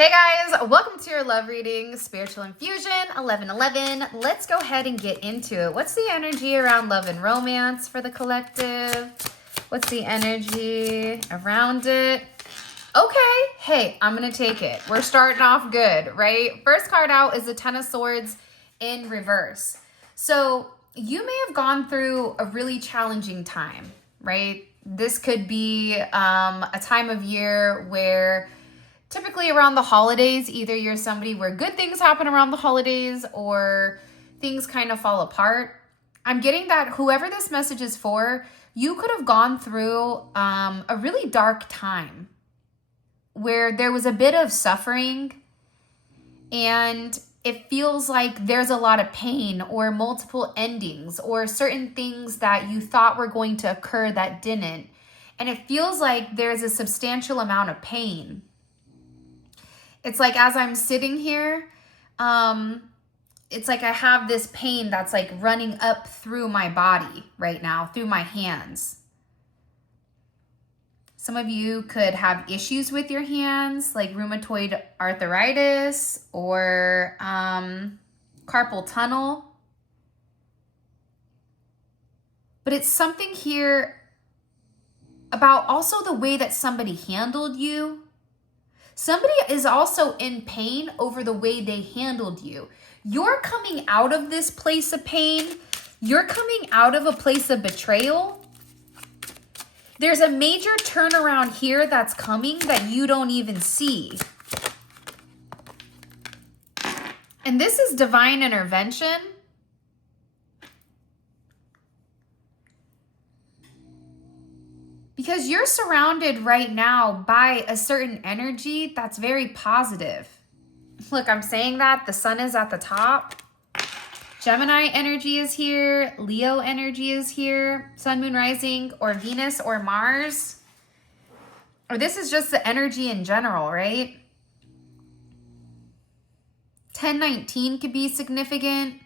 Hey guys, welcome to your love reading, Spiritual Infusion 1111. Let's go ahead and get into it. What's the energy around love and romance for the collective? What's the energy around it? Okay, hey, I'm going to take it. We're starting off good, right? First card out is the Ten of Swords in reverse. So you may have gone through a really challenging time, right? This could be a time of year where typically around the holidays, either you're somebody where good things happen around the holidays or things kind of fall apart. I'm getting that whoever this message is for, you could have gone through a really dark time where there was a bit of suffering and it feels like there's a lot of pain or multiple endings or certain things that you thought were going to occur that didn't. And it feels like there's a substantial amount of pain. It's like as I'm sitting here, it's like I have this pain that's like running up through my body right now, through my hands. Some of you could have issues with your hands, like rheumatoid arthritis or carpal tunnel. But it's something here about also the way that somebody handled you. Somebody is also in pain over the way they handled you. You're coming out of this place of pain. You're coming out of a place of betrayal. There's a major turnaround here that's coming that you don't even see. And this is divine intervention. Because you're surrounded right now by a certain energy that's very positive. Look, I'm saying that the sun is at the top. Gemini energy is here. Leo energy is here. Sun, moon, rising, or Venus or Mars. Or this is just the energy in general, right? 1019 could be significant.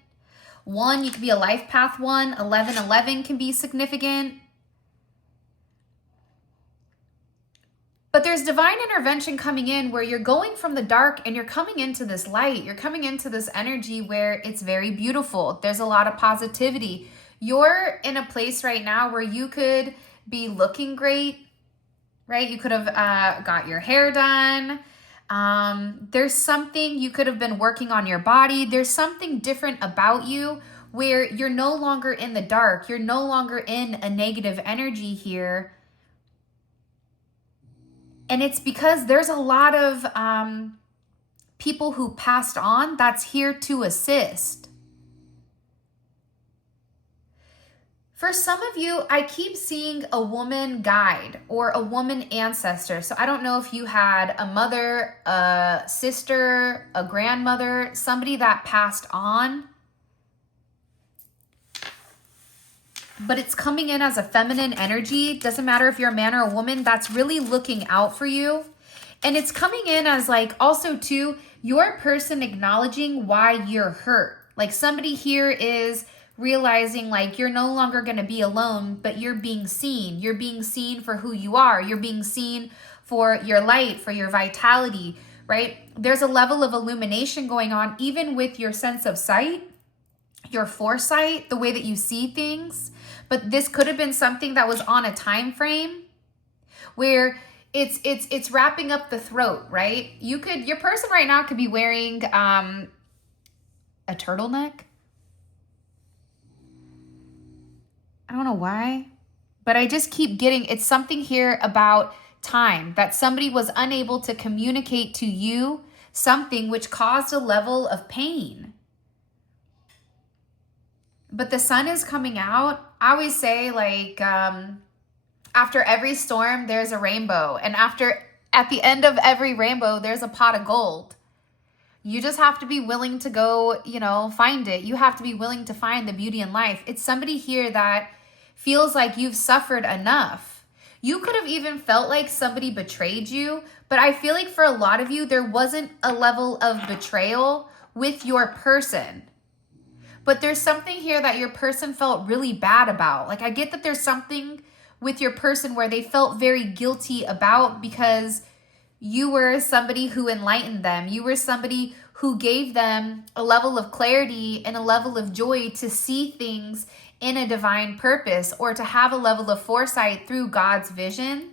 1, you could be a life path 1. 1111 can be significant. But there's divine intervention coming in where you're going from the dark and you're coming into this light. You're coming into this energy where it's very beautiful. There's a lot of positivity. You're in a place right now where you could be looking great, right? You could have got your hair done. There's something you could have been working on your body. There's something different about you where you're no longer in the dark. You're no longer in a negative energy here. And it's because there's a lot of people who passed on that's here to assist. For some of you, I keep seeing a woman guide or a woman ancestor. So I don't know if you had a mother, a sister, a grandmother, somebody that passed on. But it's coming in as a feminine energy. Doesn't matter if you're a man or a woman, that's really looking out for you. And it's coming in as like also too, your person acknowledging why you're hurt. Like somebody here is realizing like you're no longer going to be alone, but you're being seen. You're being seen for who you are. You're being seen for your light, for your vitality, right? There's a level of illumination going on even with your sense of sight, your foresight, the way that you see things. But this could have been something that was on a time frame where it's wrapping up the throat, right? Your person right now could be wearing a turtleneck. I don't know why, but I just keep getting, it's something here about time that somebody was unable to communicate to you something which caused a level of pain. But the sun is coming out. I always say like after every storm, there's a rainbow. And at the end of every rainbow, there's a pot of gold. You just have to be willing to go, find it. You have to be willing to find the beauty in life. It's somebody here that feels like you've suffered enough. You could have even felt like somebody betrayed you. But I feel like for a lot of you, there wasn't a level of betrayal with your person. But there's something here that your person felt really bad about. Like I get that there's something with your person where they felt very guilty about because you were somebody who enlightened them. You were somebody who gave them a level of clarity and a level of joy to see things in a divine purpose, or to have a level of foresight through God's vision,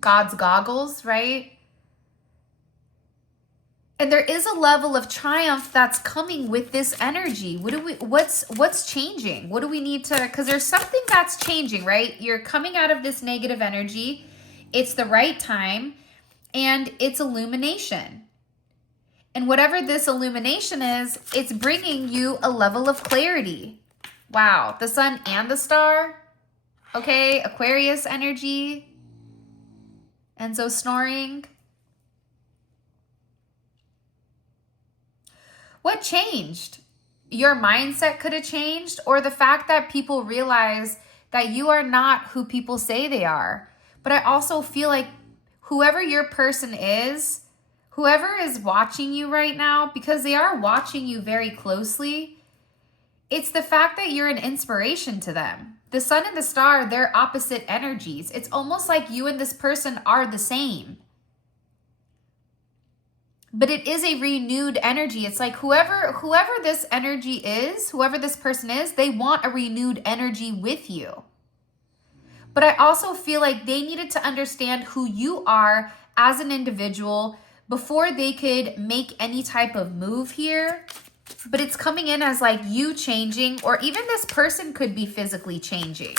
God's goggles, right? And there is a level of triumph that's coming with this energy. What's changing? What do we need to, because there's something that's changing, right? You're coming out of this negative energy. It's the right time, and it's illumination. And whatever this illumination is, it's bringing you a level of clarity. Wow, the sun and the star. Okay, Aquarius energy. Enzo snoring. What changed? Your mindset could have changed, or the fact that people realize that you are not who people say they are. But I also feel like whoever your person is, whoever is watching you right now, because they are watching you very closely, it's the fact that you're an inspiration to them. The sun and the star, they're opposite energies. It's almost like you and this person are the same. But it is a renewed energy. It's like whoever this energy is, whoever this person is, they want a renewed energy with you. But I also feel like they needed to understand who you are as an individual before they could make any type of move here. But it's coming in as like you changing, or even this person could be physically changing.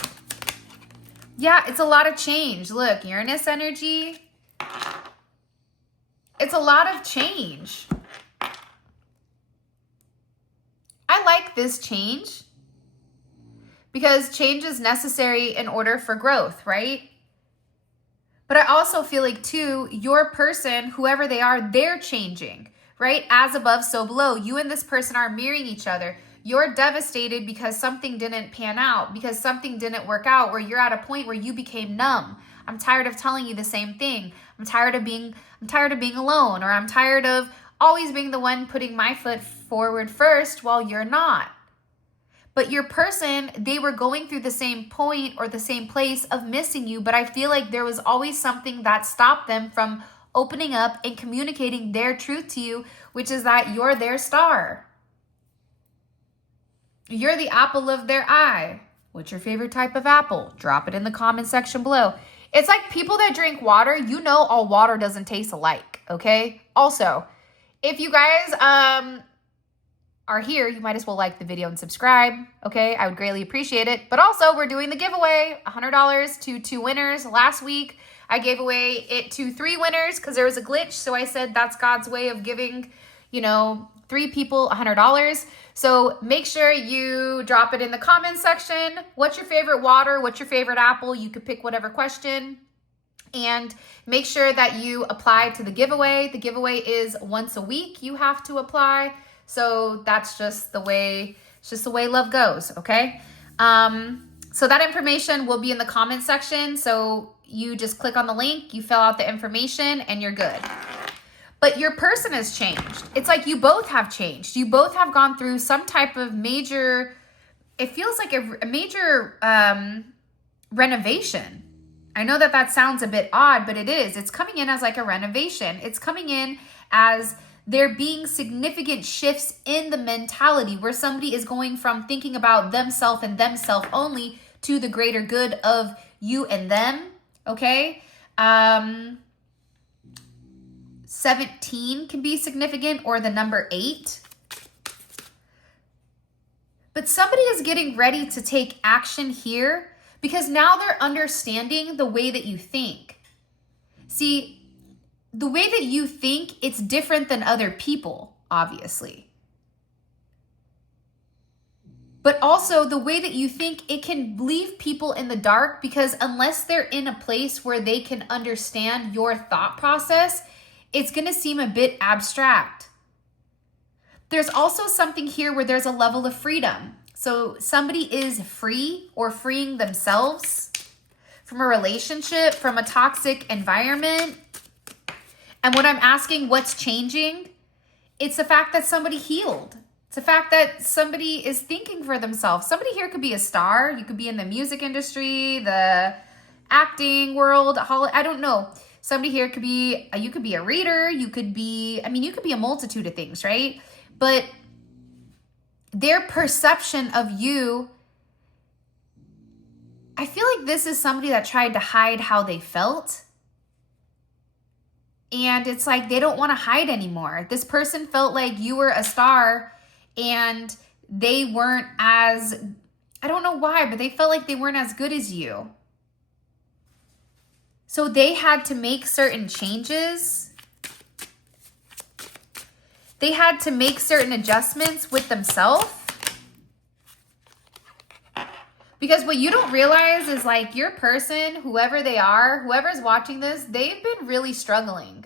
Yeah, it's a lot of change. Look, Uranus energy. It's a lot of change. I like this change because change is necessary in order for growth, right? But I also feel like too, your person, whoever they are, they're changing, right? As above, so below. You and this person are mirroring each other. You're devastated because something didn't pan out, because something didn't work out, where you're at a point where you became numb. I'm tired of telling you the same thing. I'm tired of being alone, or I'm tired of always being the one putting my foot forward first while you're not. But your person, they were going through the same point or the same place of missing you, but I feel like there was always something that stopped them from opening up and communicating their truth to you, which is that you're their star. You're the apple of their eye. What's your favorite type of apple? Drop it in the comment section below. It's like people that drink water, you know all water doesn't taste alike, okay? Also, if you guys are here, you might as well like the video and subscribe, okay? I would greatly appreciate it. But also, we're doing the giveaway, $100 to 2 winners. Last week, I gave away it to 3 winners because there was a glitch. So I said that's God's way of giving, 3 people $100. So make sure you drop it in the comment section. What's your favorite water? What's your favorite apple? You could pick whatever question. And make sure that you apply to the giveaway. The giveaway is once a week you have to apply. So that's just the way, it's just the way love goes, okay? So that information will be in the comment section. So you just click on the link, you fill out the information, and you're good. But your person has changed. It's like you both have changed. You both have gone through some type of major, it feels like a major renovation. I know that sounds a bit odd, but it is. It's coming in as like a renovation. It's coming in as there being significant shifts in the mentality where somebody is going from thinking about themselves and themselves only to the greater good of you and them, okay? 17 can be significant, or the number 8. But somebody is getting ready to take action here because now they're understanding the way that you think. See, the way that you think, it's different than other people, obviously. But also the way that you think, it can leave people in the dark because unless they're in a place where they can understand your thought process, it's going to seem a bit abstract. There's also something here where there's a level of freedom. So somebody is free or freeing themselves from a relationship, from a toxic environment. And when I'm asking what's changing, it's the fact that somebody healed. It's the fact that somebody is thinking for themselves. Somebody here could be a star. You could be in the music industry, the acting world, I don't know. Somebody here could be, you could be a reader, you could be, I mean, you could be a multitude of things, right? But their perception of you, I feel like this is somebody that tried to hide how they felt. And it's like they don't want to hide anymore. This person felt like you were a star and they weren't as, I don't know why, but they felt like they weren't as good as you. So they had to make certain changes. They had to make certain adjustments with themselves. Because what you don't realize is like your person, whoever they are, whoever's watching this, they've been really struggling.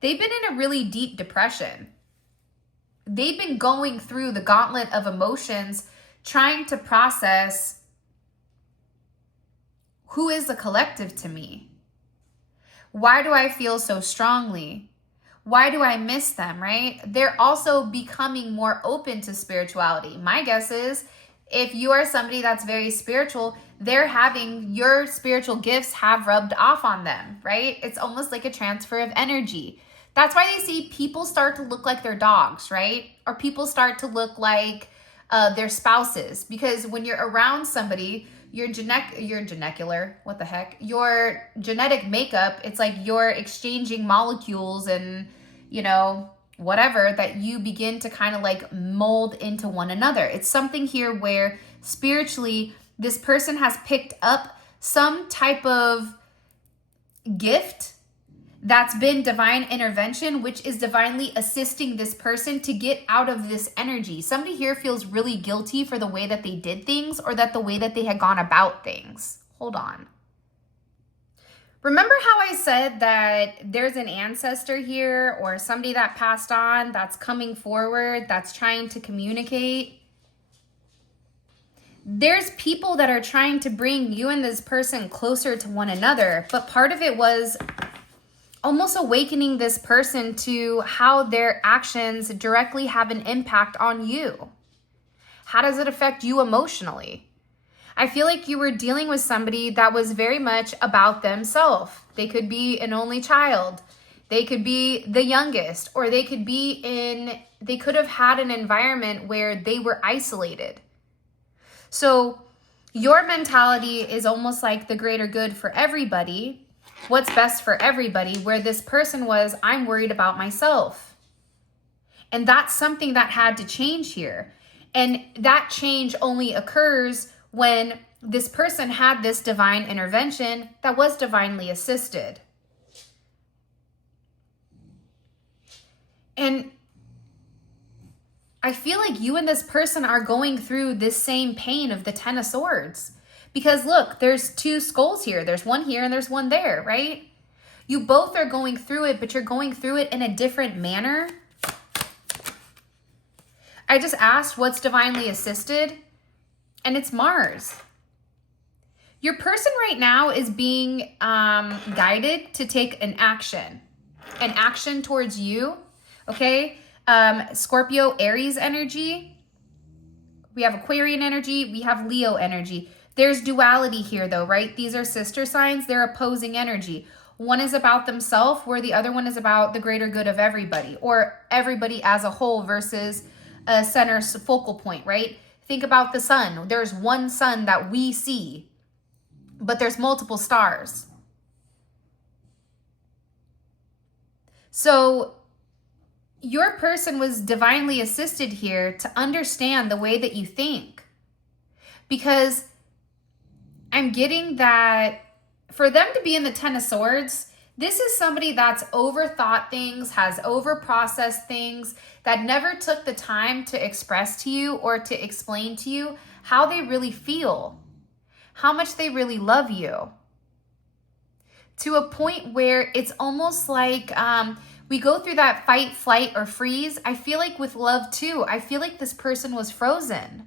They've been in a really deep depression. They've been going through the gauntlet of emotions, trying to process who is the collective to me? Why do I feel so strongly? Why do I miss them, right? They're also becoming more open to spirituality. My guess is if you are somebody that's very spiritual, they're having your spiritual gifts have rubbed off on them, right? It's almost like a transfer of energy. That's why they see people start to look like their dogs, right? Or people start to look like their spouses. Because when you're around somebody, your genecular, what the heck? Your genetic makeup, it's like you're exchanging molecules and, you know, whatever, that you begin to kind of like mold into one another. It's something here where spiritually, this person has picked up some type of gift that's been divine intervention, which is divinely assisting this person to get out of this energy. Somebody here feels really guilty for the way that they did things or that the way that they had gone about things. Hold on. Remember how I said that there's an ancestor here or somebody that passed on that's coming forward, that's trying to communicate? There's people that are trying to bring you and this person closer to one another, but part of it was almost awakening this person to how their actions directly have an impact on you. How does it affect you emotionally? I feel like you were dealing with somebody that was very much about themselves. They could be an only child. They could be the youngest, or they could have had an environment where they were isolated. So your mentality is almost like the greater good for everybody. What's best for everybody, where this person was, I'm worried about myself. And that's something that had to change here. And that change only occurs when this person had this divine intervention that was divinely assisted. And I feel like you and this person are going through this same pain of the Ten of Swords. Because look, there's two skulls here. There's one here and there's one there, right? You both are going through it, but you're going through it in a different manner. I just asked what's divinely assisted, and it's Mars. Your person right now is being guided to take an action towards you, okay? Scorpio, Aries energy. We have Aquarian energy. We have Leo energy. There's duality here though, right? These are sister signs. They're opposing energy. One is about themselves, where the other one is about the greater good of everybody, or everybody as a whole versus a center focal point, right? Think about the sun. There's one sun that we see, but there's multiple stars. So your person was divinely assisted here to understand the way that you think. Because I'm getting that for them to be in the Ten of Swords, this is somebody that's overthought things, has overprocessed things, that never took the time to express to you or to explain to you how they really feel, how much they really love you. To a point where it's almost like we go through that fight, flight, or freeze. I feel like with love too, I feel like this person was frozen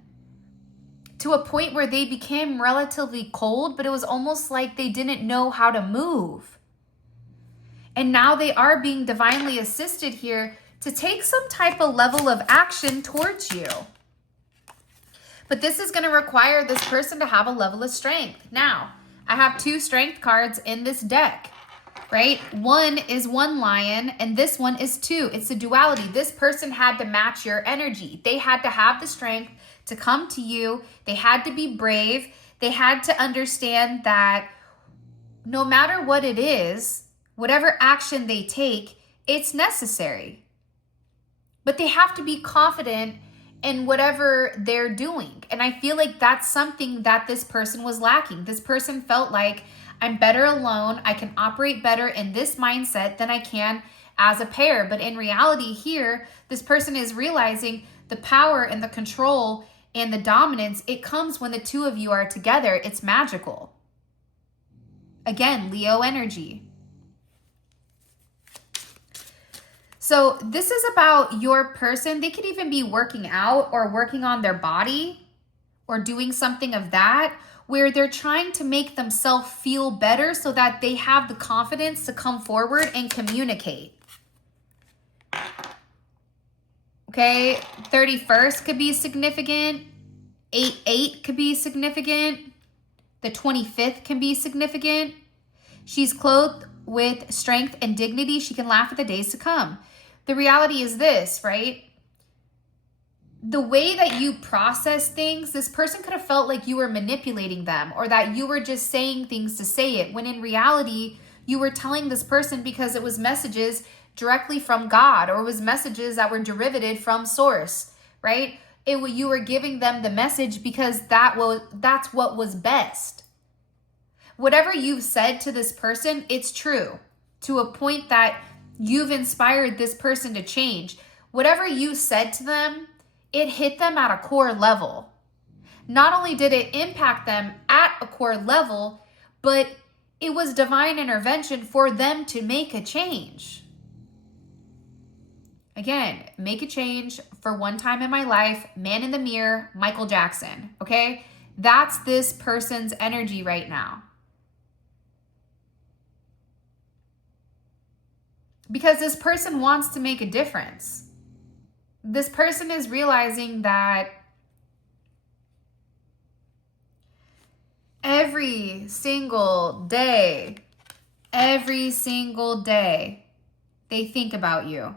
to a point where they became relatively cold, but it was almost like they didn't know how to move. And now they are being divinely assisted here to take some type of level of action towards you. But this is going to require this person to have a level of strength. Now, I have two strength cards in this deck, right? One is one lion and this one is two. It's a duality. This person had to match your energy. They had to have the strength to come to you. They had to be brave. They had to understand that no matter what it is, whatever action they take, it's necessary. But they have to be confident in whatever they're doing. And I feel like that's something that this person was lacking. This person felt like, I'm better alone. I can operate better in this mindset than I can as a pair. But in reality here, this person is realizing the power and the control and the dominance, it comes when the two of you are together. It's magical. Again, Leo energy. So this is about your person. They could even be working out or working on their body or doing something of that, where they're trying to make themselves feel better so that they have the confidence to come forward and communicate. Okay, 31st could be significant. 8-8 could be significant. The 25th can be significant. She's clothed with strength and dignity. She can laugh at the days to come. The reality is this, right? The way that you process things, this person could have felt like you were manipulating them or that you were just saying things to say it, when in reality, you were telling this person because it was messages directly from God, or it was messages that were derivative from source, right? You were giving them the message because that's what was best. Whatever you've said to this person, it's true to a point that you've inspired this person to change. Whatever you said to them, it hit them at a core level. Not only did it impact them at a core level, but it was divine intervention for them to make a change. Again, make a change for one time in my life. Man in the mirror, Michael Jackson, okay? That's this person's energy right now. Because this person wants to make a difference. This person is realizing that every single day, they think about you.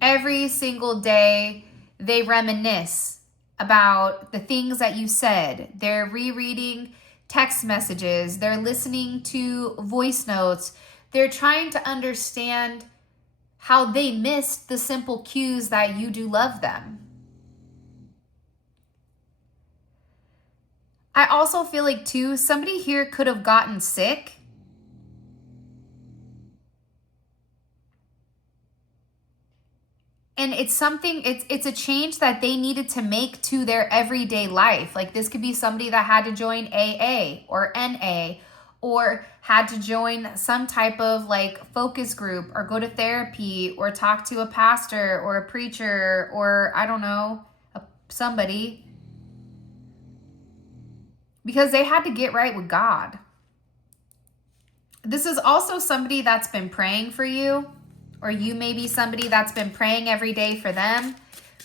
Every single day, they reminisce about the things that you said. They're rereading text messages. They're listening to voice notes. They're trying to understand how they missed the simple cues that you do love them. I also feel like too, somebody here could have gotten sick. And it's a change that they needed to make to their everyday life. Like this could be somebody that had to join AA or NA, or had to join some type of like focus group, or go to therapy, or talk to a pastor or a preacher, or I don't know, somebody. Because they had to get right with God. This is also somebody that's been praying for you, or you may be somebody that's been praying every day for them,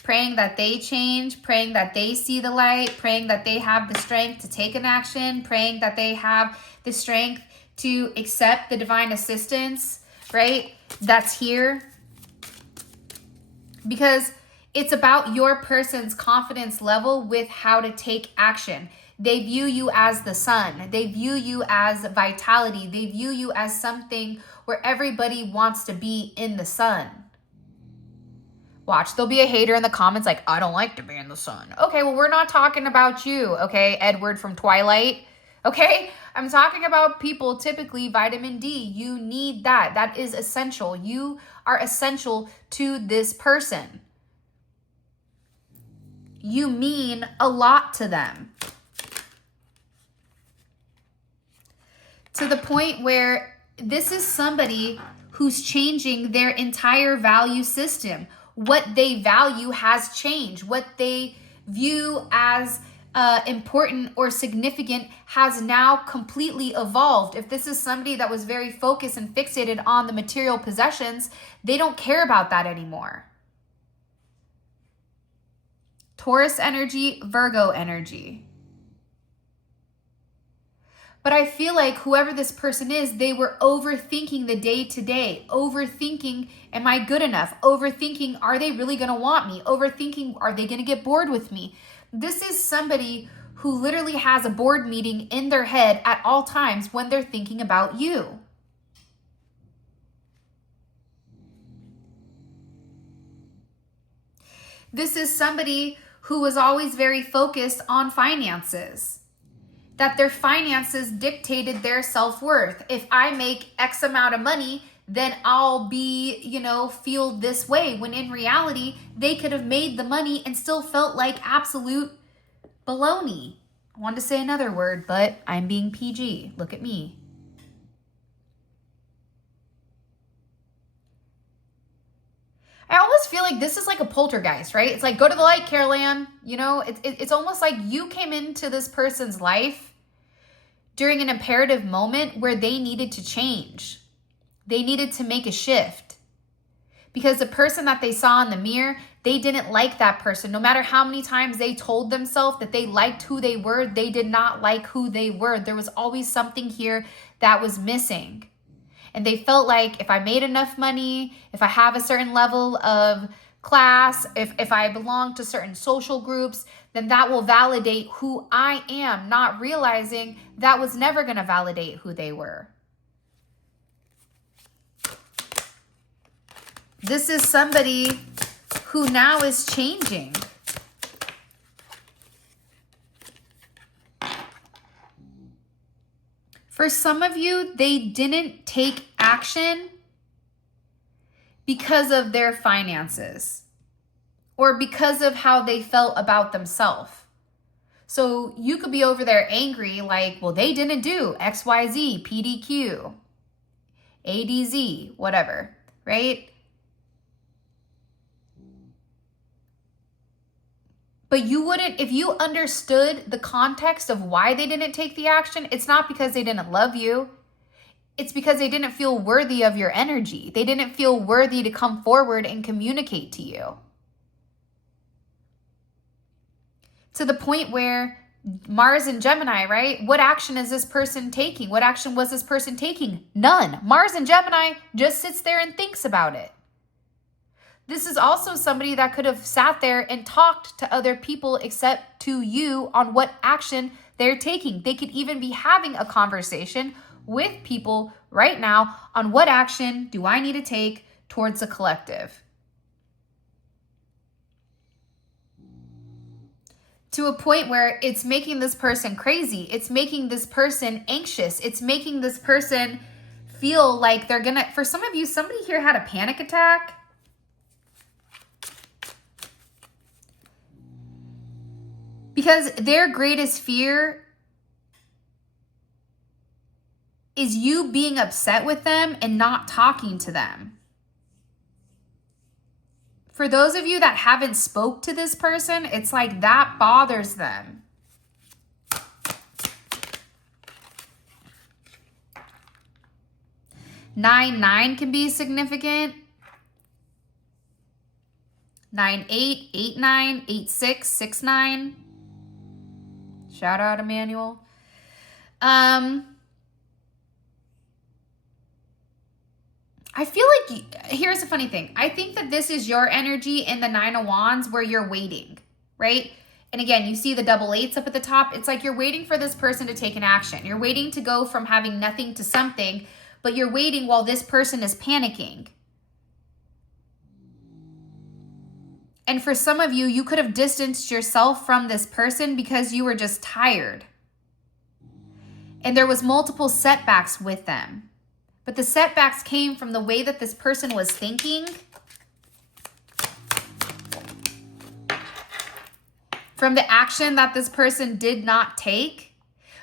praying that they change, praying that they see the light, praying that they have the strength to take an action, praying that they have the strength to accept the divine assistance, right? That's here. Because it's about your person's confidence level with how to take action. They view you as the sun. They view you as vitality. They view you as something where everybody wants to be in the sun. Watch, there'll be a hater in the comments like, I don't like to be in the sun. Okay, well, we're not talking about you, okay, Edward from Twilight, okay? I'm talking about people, typically vitamin D. You need that. That is essential. You are essential to this person. You mean a lot to them. To the point where this is somebody who's changing their entire value system. What they value has changed. What they view as important or significant has now completely evolved. If this is somebody that was very focused and fixated on the material possessions, they don't care about that anymore. Taurus energy, Virgo energy. But I feel like whoever this person is, they were overthinking the day to day, overthinking, am I good enough? Overthinking, are they really going to want me? Overthinking, are they going to get bored with me? This is somebody who literally has a board meeting in their head at all times when they're thinking about you. This is somebody who was always very focused on finances, that their finances dictated their self-worth. If I make X amount of money, then I'll be, feel this way. When in reality, they could have made the money and still felt like absolute baloney. I wanted to say another word, but I'm being PG. Look at me. I almost feel like this is like a poltergeist, right? It's like, go to the light, Carol Ann. It's almost like you came into this person's life during an imperative moment where they needed to change. They needed to make a shift. Because the person that they saw in the mirror, they didn't like that person. No matter how many times they told themselves that they liked who they were, they did not like who they were. There was always something here that was missing. And they felt like if I made enough money, if I have a certain level of class, if I belong to certain social groups, then that will validate who I am, not realizing that was never going to validate who they were. This is somebody who now is changing. For some of you, they didn't take action because of their finances or because of how they felt about themselves. So you could be over there angry like, well, they didn't do XYZ, PDQ, ADZ, whatever, right? But you wouldn't, if you understood the context of why they didn't take the action, it's not because they didn't love you. It's because they didn't feel worthy of your energy. They didn't feel worthy to come forward and communicate to you. To the point where Mars and Gemini, right? What action is this person taking? What action was this person taking? None. Mars and Gemini just sits there and thinks about it. This is also somebody that could have sat there and talked to other people except to you on what action they're taking. They could even be having a conversation with people right now on what action do I need to take towards the collective. To a point where it's making this person crazy. It's making this person anxious. It's making this person feel like they're gonna, for some of you, somebody here had a panic attack. Because their greatest fear is you being upset with them and not talking to them. For those of you that haven't spoke to this person, it's like that bothers them. Nine can be significant. 9-8, 8-9, 8-6, 6-9. Shout out Emmanuel. I feel like, here's the funny thing. I think that this is your energy in the 9 of Wands where you're waiting, right? And again, you see the double 8s up at the top. It's like you're waiting for this person to take an action. You're waiting to go from having nothing to something, but you're waiting while this person is panicking. And for some of you, you could have distanced yourself from this person because you were just tired. And there was multiple setbacks with them. But the setbacks came from the way that this person was thinking, from the action that this person did not take.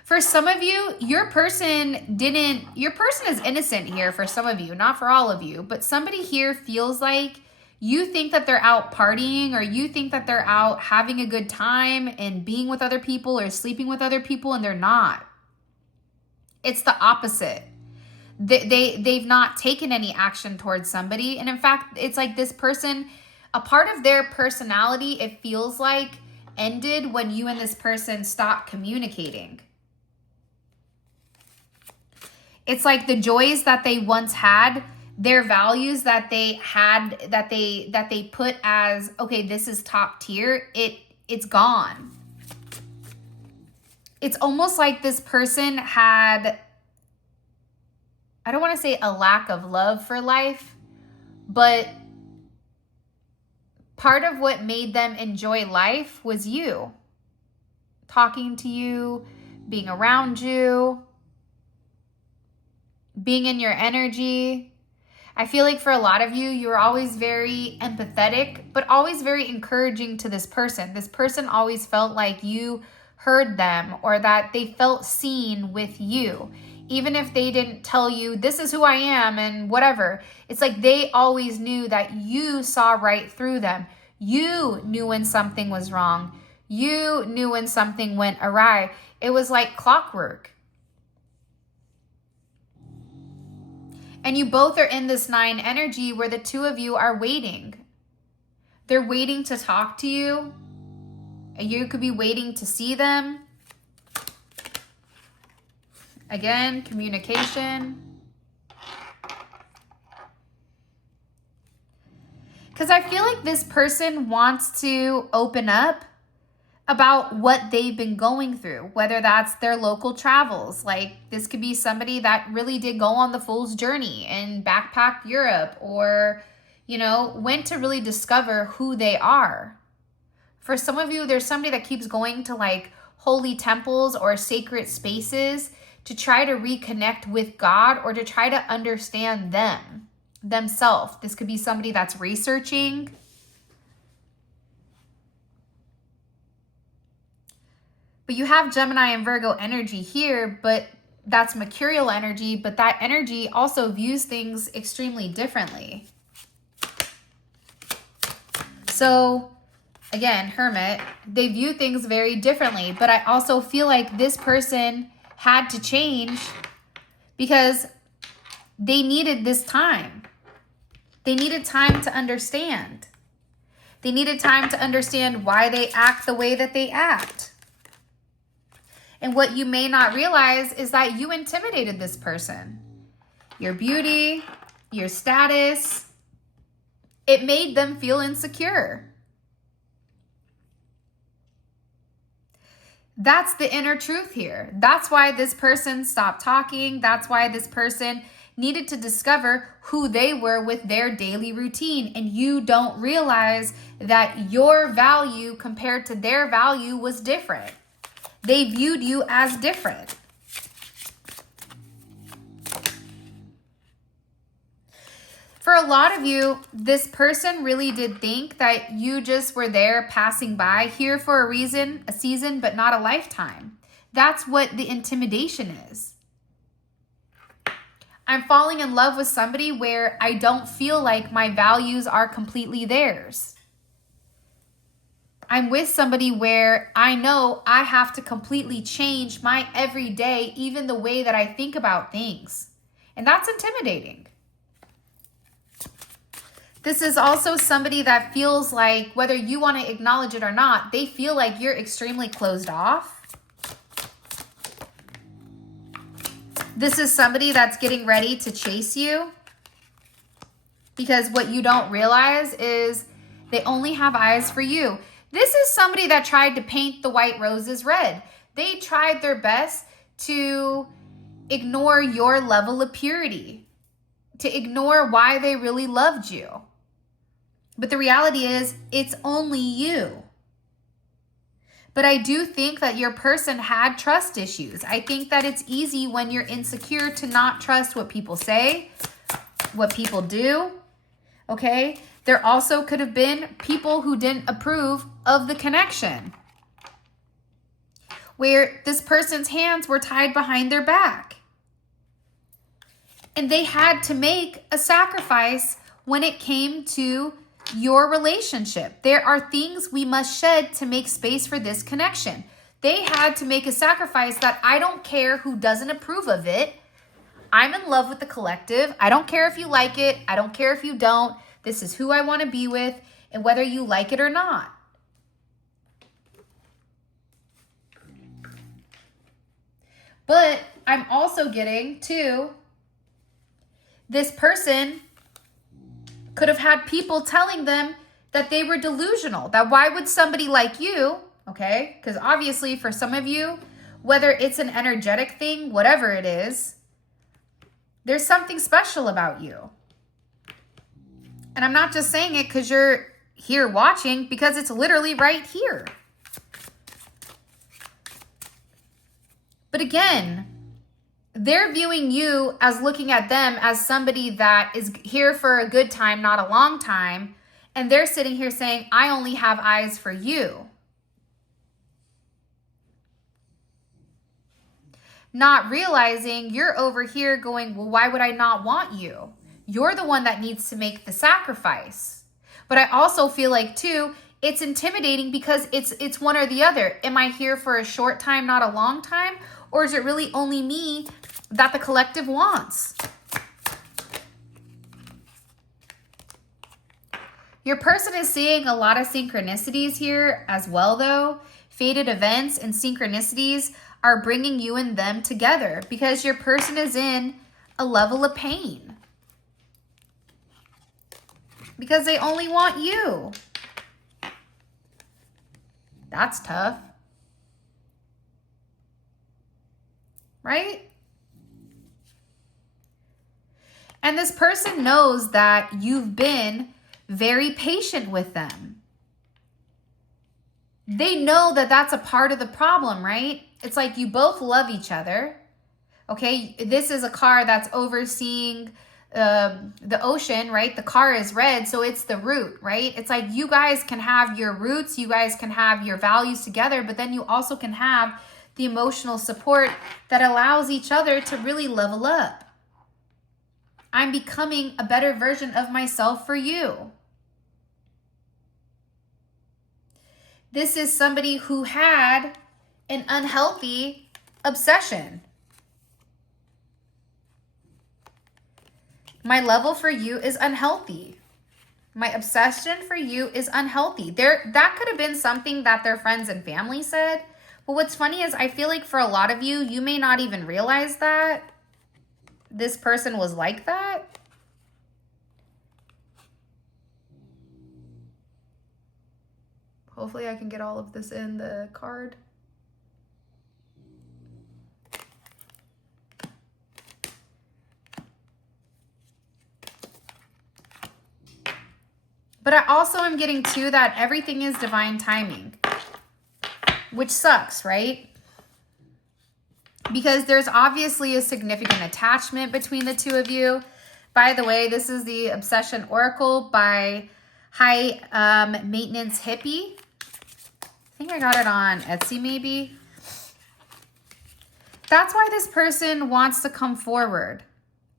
For some of you, your person is innocent here for some of you, not for all of you, but somebody here feels like you think that they're out partying, or you think that they're out having a good time and being with other people or sleeping with other people, and they're not. It's the opposite. They've not taken any action towards somebody. And in fact, it's like this person, a part of their personality, it feels like, ended when you and this person stopped communicating. It's like the joys that they once had, their values that they had, that they put as, okay, this is top tier, it's gone. It's almost like this person had, I don't want to say a lack of love for life, but part of what made them enjoy life was you. Talking to you, being around you, being in your energy. I feel like for a lot of you, you're always very empathetic, but always very encouraging to this person. This person always felt like you heard them, or that they felt seen with you. Even if they didn't tell you, this is who I am and whatever. It's like they always knew that you saw right through them. You knew when something was wrong. You knew when something went awry. It was like clockwork. And you both are in this 9 energy where the two of you are waiting. They're waiting to talk to you. You could be waiting to see them. Again, communication. Because I feel like this person wants to open up about what they've been going through, whether that's their local travels. Like this could be somebody that really did go on the Fool's Journey and backpacked Europe, or, you know, went to really discover who they are. For some of you, there's somebody that keeps going to like holy temples or sacred spaces to try to reconnect with God, or to try to understand themselves. This could be somebody that's researching. But you have Gemini and Virgo energy here, but that's mercurial energy, but that energy also views things extremely differently. So again, Hermit, they view things very differently, but I also feel like this person had to change because they needed this time. They needed time to understand. They needed time to understand why they act the way that they act. And what you may not realize is that you intimidated this person. Your beauty, your status, it made them feel insecure. That's the inner truth here. That's why this person stopped talking. That's why this person needed to discover who they were with their daily routine. And you don't realize that your value compared to their value was different. They viewed you as different. For a lot of you, this person really did think that you just were there passing by, here for a reason, a season, but not a lifetime. That's what the intimidation is. I'm falling in love with somebody where I don't feel like my values are completely theirs. I'm with somebody where I know I have to completely change my everyday, even the way that I think about things. And that's intimidating. This is also somebody that feels like, whether you want to acknowledge it or not, they feel like you're extremely closed off. This is somebody that's getting ready to chase you. Because what you don't realize is they only have eyes for you. This is somebody that tried to paint the white roses red. They tried their best to ignore your level of purity, to ignore why they really loved you. But the reality is, it's only you. But I do think that your person had trust issues. I think that it's easy when you're insecure to not trust what people say, what people do, okay? There also could have been people who didn't approve of the connection, where this person's hands were tied behind their back. And they had to make a sacrifice when it came to your relationship. There are things we must shed to make space for this connection. They had to make a sacrifice that I don't care who doesn't approve of it. I'm in love with the collective. I don't care if you like it. I don't care if you don't. This is who I want to be with, and whether you like it or not. But I'm also getting to this person could have had people telling them that they were delusional. That why would somebody like you, okay? Because obviously for some of you, whether it's an energetic thing, whatever it is, there's something special about you. And I'm not just saying it because you're here watching, because it's literally right here. But again, they're viewing you as looking at them as somebody that is here for a good time, not a long time. And they're sitting here saying, I only have eyes for you. Not realizing you're over here going, well, why would I not want you? You're the one that needs to make the sacrifice. But I also feel like, too, it's intimidating because it's one or the other. Am I here for a short time, not a long time? Or is it really only me that the collective wants? Your person is seeing a lot of synchronicities here as well, though. Fated events and synchronicities are bringing you and them together because your person is in a level of pain. Because they only want you. That's tough. Right? And this person knows that you've been very patient with them. They know that that's a part of the problem, right? It's like you both love each other. Okay, this is a car that's overseeing the ocean, right? The car is red, so it's the root, right? It's like you guys can have your roots, you guys can have your values together, but then you also can have the emotional support that allows each other to really level up. I'm becoming a better version of myself for you. This is somebody who had an unhealthy obsession. My level for you is unhealthy. My obsession for you is unhealthy. That could have been something that their friends and family said. But what's funny is I feel like for a lot of you, you may not even realize that this person was like that. Hopefully I can get all of this in the card. But I also am getting too that everything is divine timing, which sucks, right? Because there's obviously a significant attachment between the two of you. By the way, this is the Obsession Oracle by High Maintenance Hippie. I think I got it on Etsy maybe. That's why this person wants to come forward.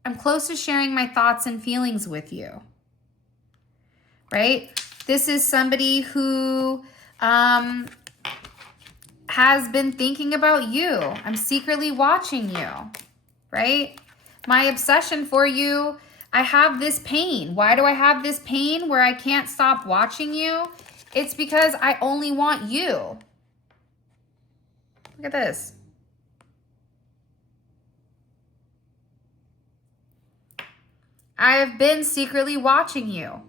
I'm close to sharing my thoughts and feelings with you. Right? This is somebody who has been thinking about you. I'm secretly watching you. Right? My obsession for you, I have this pain. Why do I have this pain where I can't stop watching you? It's because I only want you. Look at this. I have been secretly watching you.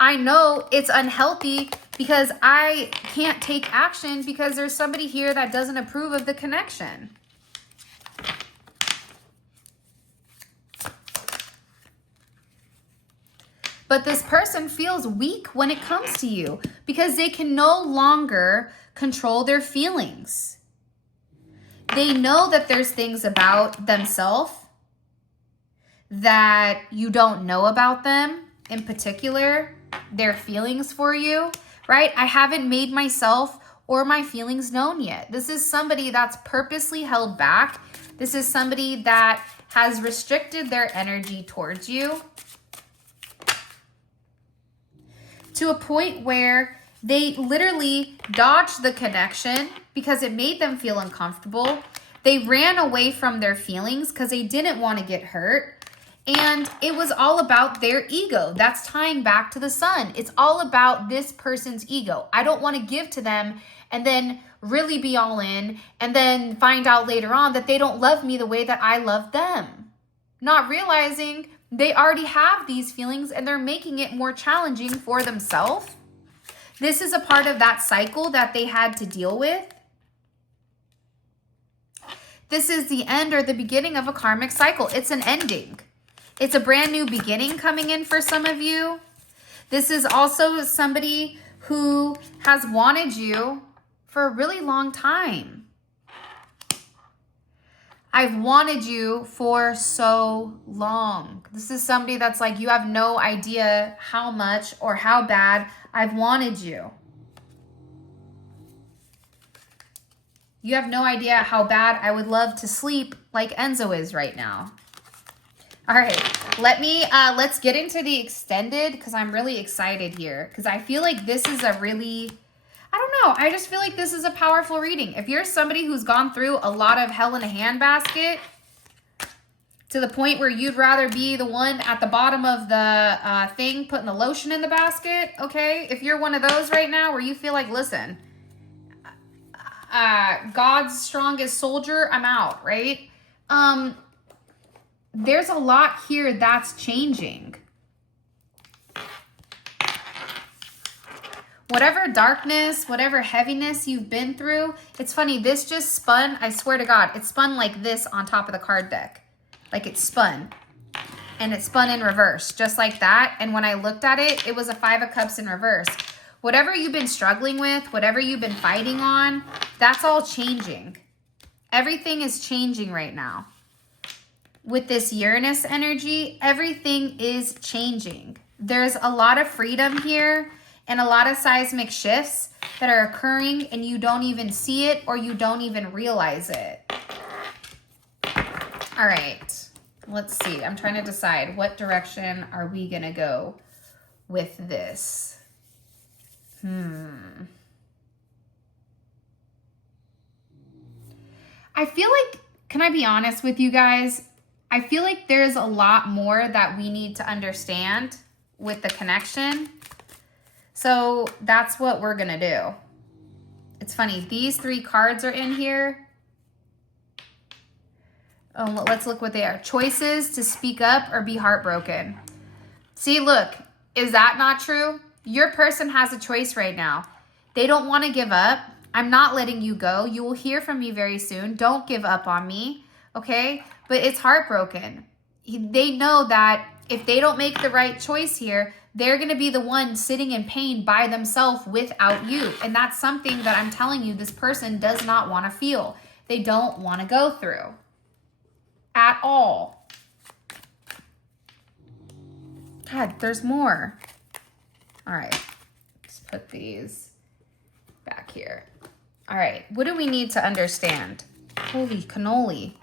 I know it's unhealthy because I can't take action because there's somebody here that doesn't approve of the connection. But this person feels weak when it comes to you because they can no longer control their feelings. They know that there's things about themselves that you don't know about them, in particular, their feelings for you, right? I haven't made myself or my feelings known yet. This is somebody that's purposely held back. This is somebody that has restricted their energy towards you to a point where they literally dodged the connection because it made them feel uncomfortable. They ran away from their feelings because they didn't want to get hurt. And it was all about their ego. That's tying back to the sun. It's all about this person's ego. I don't want to give to them and then really be all in and then find out later on that they don't love me the way that I love them. Not realizing they already have these feelings and they're making it more challenging for themselves. This is a part of that cycle that they had to deal with. This is the end or the beginning of a karmic cycle. It's an ending. It's a brand new beginning coming in for some of you. This is also somebody who has wanted you for a really long time. I've wanted you for so long. This is somebody that's like, you have no idea how much or how bad I've wanted you. You have no idea how bad I would love to sleep like Enzo is right now. All right, let's get into the extended because I'm really excited here because I feel like this is a really, I don't know, I just feel like this is a powerful reading. If you're somebody who's gone through a lot of hell in a handbasket to the point where you'd rather be the one at the bottom of the thing putting the lotion in the basket, okay? If you're one of those right now where you feel like, listen, God's strongest soldier, I'm out, right? There's a lot here that's changing. Whatever darkness, whatever heaviness you've been through, it's funny, this just spun, I swear to God, it spun like this on top of the card deck. Like it spun. And it spun in reverse, just like that. And when I looked at it, it was a 5 of Cups in reverse. Whatever you've been struggling with, whatever you've been fighting on, that's all changing. Everything is changing right now. With this Uranus energy, everything is changing. There's a lot of freedom here and a lot of seismic shifts that are occurring and you don't even see it or you don't even realize it. All right, let's see. I'm trying to decide what direction are we gonna go with this. I feel like, can I be honest with you guys? I feel like there's a lot more that we need to understand with the connection. So that's what we're going to do. It's funny. These 3 cards are in here. Oh, let's look what they are. Choices to speak up or be heartbroken. See, look, is that not true? Your person has a choice right now. They don't want to give up. I'm not letting you go. You will hear from me very soon. Don't give up on me. Okay? But it's heartbroken. They know that if they don't make the right choice here, they're going to be the one sitting in pain by themselves without you. And that's something that I'm telling you this person does not want to feel. They don't want to go through. At all. God, there's more. All right. Let's put these back here. All right. What do we need to understand? Holy cannoli.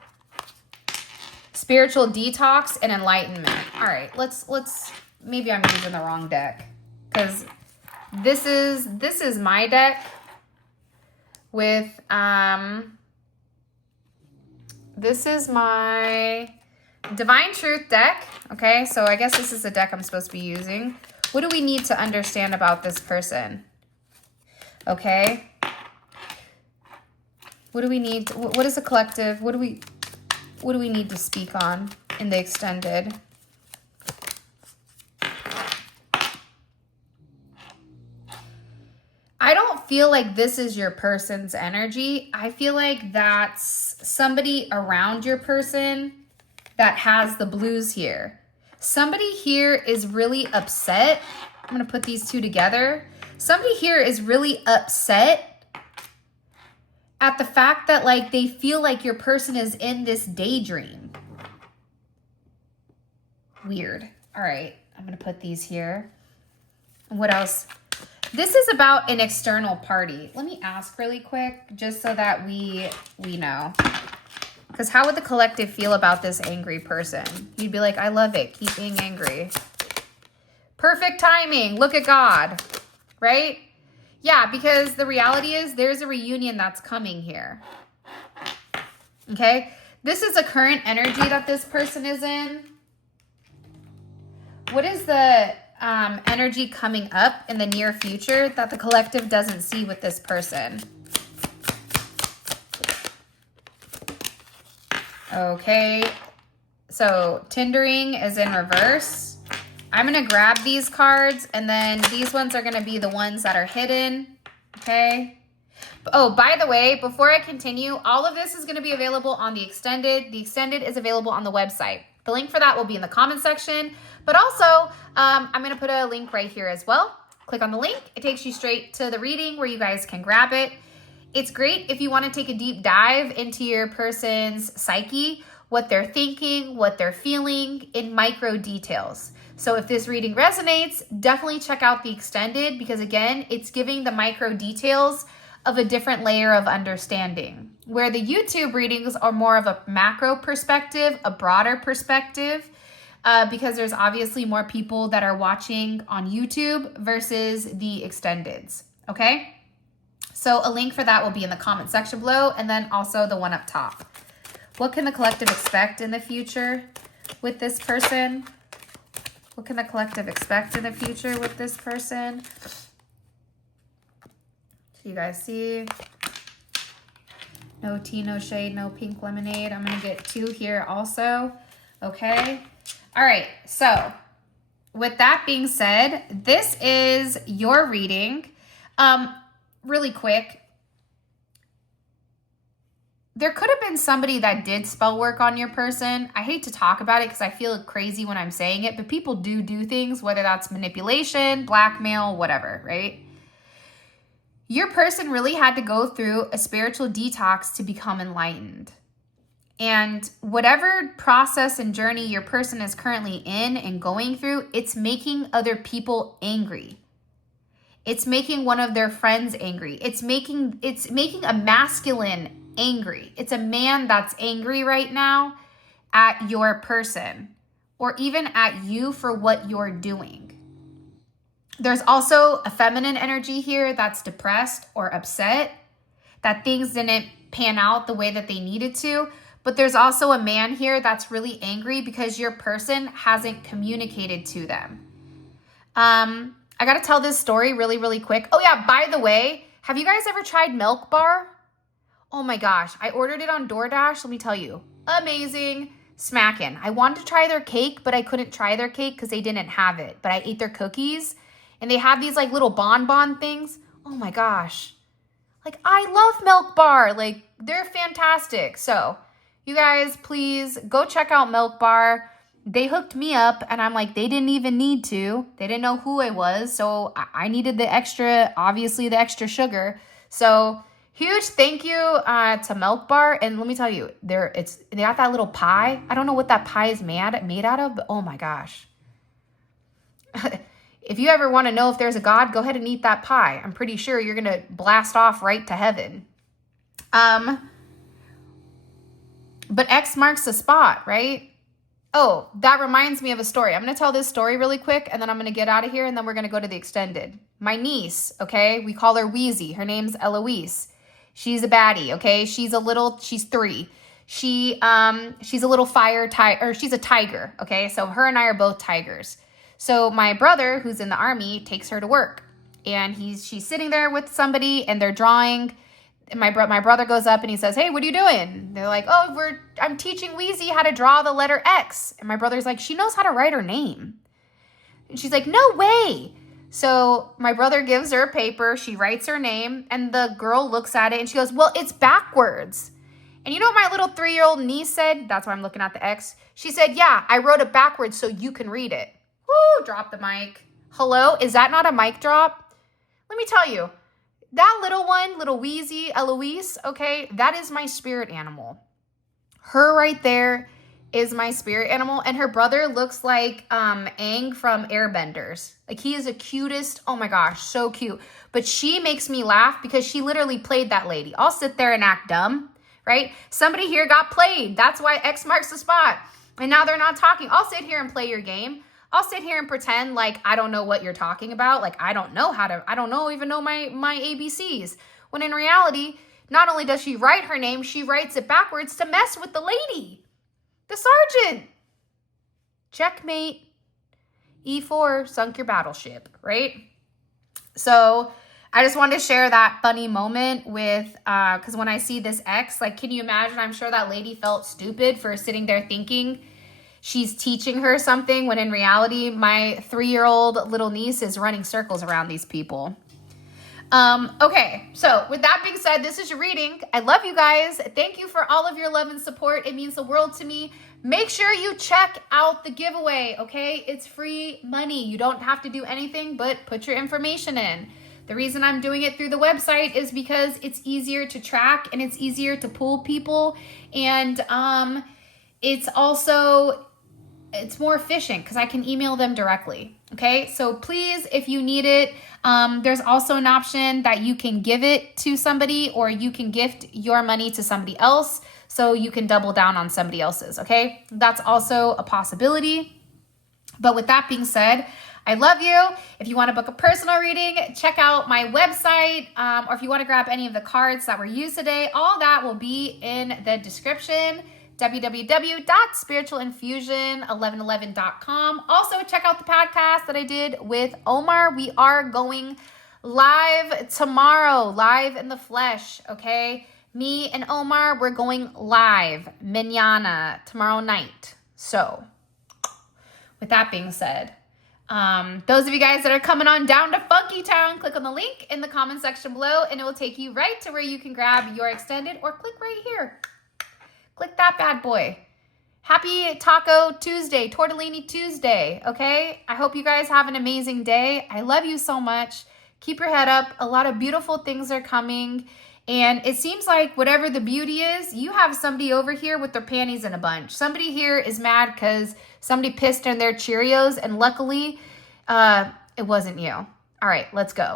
Spiritual detox and enlightenment. All right, let's maybe I'm using the wrong deck because this is my deck with this is my Divine Truth deck. Okay, so I guess this is the deck I'm supposed to be using. What do we need to understand about this person? Okay. What do we need? What is a collective? What do we need to speak on in the extended? I don't feel like this is your person's energy. I feel like that's somebody around your person that has the blues here. Somebody here is really upset. I'm going to put these 2 together. Somebody here is really upset at the fact that like they feel like your person is in this daydream. Weird. All right, I'm gonna put these here. What else? This is about an external party. Let me ask really quick, just so that we know. Because how would the collective feel about this angry person? You'd be like, I love it. Keep being angry. Perfect timing. Look at God, right? Yeah, because the reality is there's a reunion that's coming here. Okay? This is a current energy that this person is in. What is the energy coming up in the near future that the collective doesn't see with this person? Okay, so Tindering is in reverse. I'm going to grab these cards, and then these ones are going to be the ones that are hidden, okay? Oh, by the way, before I continue, all of this is going to be available on the extended. The extended is available on the website. The link for that will be in the comment section, but also I'm going to put a link right here as well. Click on the link. It takes you straight to the reading where you guys can grab it. It's great if you want to take a deep dive into your person's psyche, what they're thinking, what they're feeling in micro details. So if this reading resonates, definitely check out the extended because again, it's giving the micro details of a different layer of understanding. Where the YouTube readings are more of a macro perspective, a broader perspective, because there's obviously more people that are watching on YouTube versus the extendeds, okay? So a link for that will be in the comment section below and then also the one up top. What can the collective expect in the future with this person? What can the collective expect in the future with this person? So you guys see, no tea, no shade, no pink lemonade. I'm going to get 2 here also. Okay. All right. So with that being said, this is your reading. Really quick, there could have been somebody that did spell work on your person. I hate to talk about it because I feel crazy when I'm saying it, but people do things, whether that's manipulation, blackmail, whatever, right? Your person really had to go through a spiritual detox to become enlightened. And whatever process and journey your person is currently in and going through, it's making other people angry. It's making one of their friends angry. It's making a masculine angry. It's a man that's angry right now at your person or even at you for what you're doing. There's also a feminine energy here that's depressed or upset that things didn't pan out the way that they needed to. But there's also a man here that's really angry because your person hasn't communicated to them. I got to tell this story really quick. Oh yeah, by the way, have you guys ever tried Milk Bar? Oh my gosh, I ordered it on DoorDash. Let me tell you, amazing, smacking. I wanted to try their cake, but I couldn't try their cake because they didn't have it. But I ate their cookies and they have these like little bonbon things. Oh my gosh. Like I love Milk Bar. Like they're fantastic. So you guys, please go check out Milk Bar. They hooked me up and I'm like, they didn't even need to. They didn't know who I was. So I needed the extra, obviously the extra sugar. So huge thank you to Milk Bar. And let me tell you, they got that little pie. I don't know what that pie is made out of, but oh my gosh. If you ever want to know if there's a God, go ahead and eat that pie. I'm pretty sure you're going to blast off right to heaven. But X marks the spot, right? Oh, that reminds me of a story. I'm going to tell this story really quick, and then I'm going to get out of here, and then we're going to go to the extended. My niece, okay? We call her Wheezy. Her name's Eloise. She's a baddie, okay? She's 3. She's a little she's a tiger, okay? So her and I are both tigers. So my brother, who's in the army, takes her to work, and she's sitting there with somebody, and they're drawing. And my brother goes up and he says, "Hey, what are you doing?" They're like, "Oh, I'm teaching Wheezy how to draw the letter X." And my brother's like, "She knows how to write her name." And she's like, "No way." So my brother gives her a paper. She writes her name, and the girl looks at it and she goes, "Well, it's backwards." And you know what my little 3-year-old niece said? That's why I'm looking at the X. She said, "Yeah, I wrote it backwards so you can read it." Woo, drop the mic. Hello, is that not a mic drop? Let me tell you. That little one, little Wheezy, Eloise, okay, that is my spirit animal. Her right there is my spirit animal. And her brother looks like Aang from Airbenders. Like he is the cutest. Oh my gosh, so cute. But she makes me laugh because she literally played that lady. I'll sit there and act dumb, right? Somebody here got played. That's why X marks the spot. And now they're not talking. I'll sit here and play your game. I'll sit here and pretend like I don't know what you're talking about. Like I don't even know my ABCs. When in reality, not only does she write her name, she writes it backwards to mess with the lady, the sergeant. Checkmate. E4, sunk your battleship, right? So I just wanted to share that funny moment with, because when I see this ex, like, can you imagine? I'm sure that lady felt stupid for sitting there thinking she's teaching her something when in reality, my 3-year-old little niece is running circles around these people. Okay, so with that being said, this is your reading. I love you guys. Thank you for all of your love and support. It means the world to me. Make sure you check out the giveaway, okay? It's free money. You don't have to do anything but put your information in. The reason I'm doing it through the website is because it's easier to track and it's easier to pull people. And it's also, it's more efficient because I can email them directly. Okay, so please, if you need it, there's also an option that you can give it to somebody or you can gift your money to somebody else so you can double down on somebody else's, okay? That's also a possibility. But with that being said, I love you. If you want to book a personal reading, check out my website, or if you want to grab any of the cards that were used today, all that will be in the description. www.spiritualinfusion1111.com. Also, check out the podcast that I did with Omar. We are going live tomorrow, live in the flesh, okay? Me and Omar, we're going live mañana, tomorrow night. So, with that being said, those of you guys that are coming on down to Funky Town, click on the link in the comment section below and it will take you right to where you can grab your extended, or click right here. Click that bad boy. Happy Taco Tuesday, Tortellini Tuesday, okay? I hope you guys have an amazing day. I love you so much. Keep your head up. A lot of beautiful things are coming. And it seems like whatever the beauty is, you have somebody over here with their panties in a bunch. Somebody here is mad because somebody pissed in their Cheerios, and luckily, it wasn't you. All right, let's go.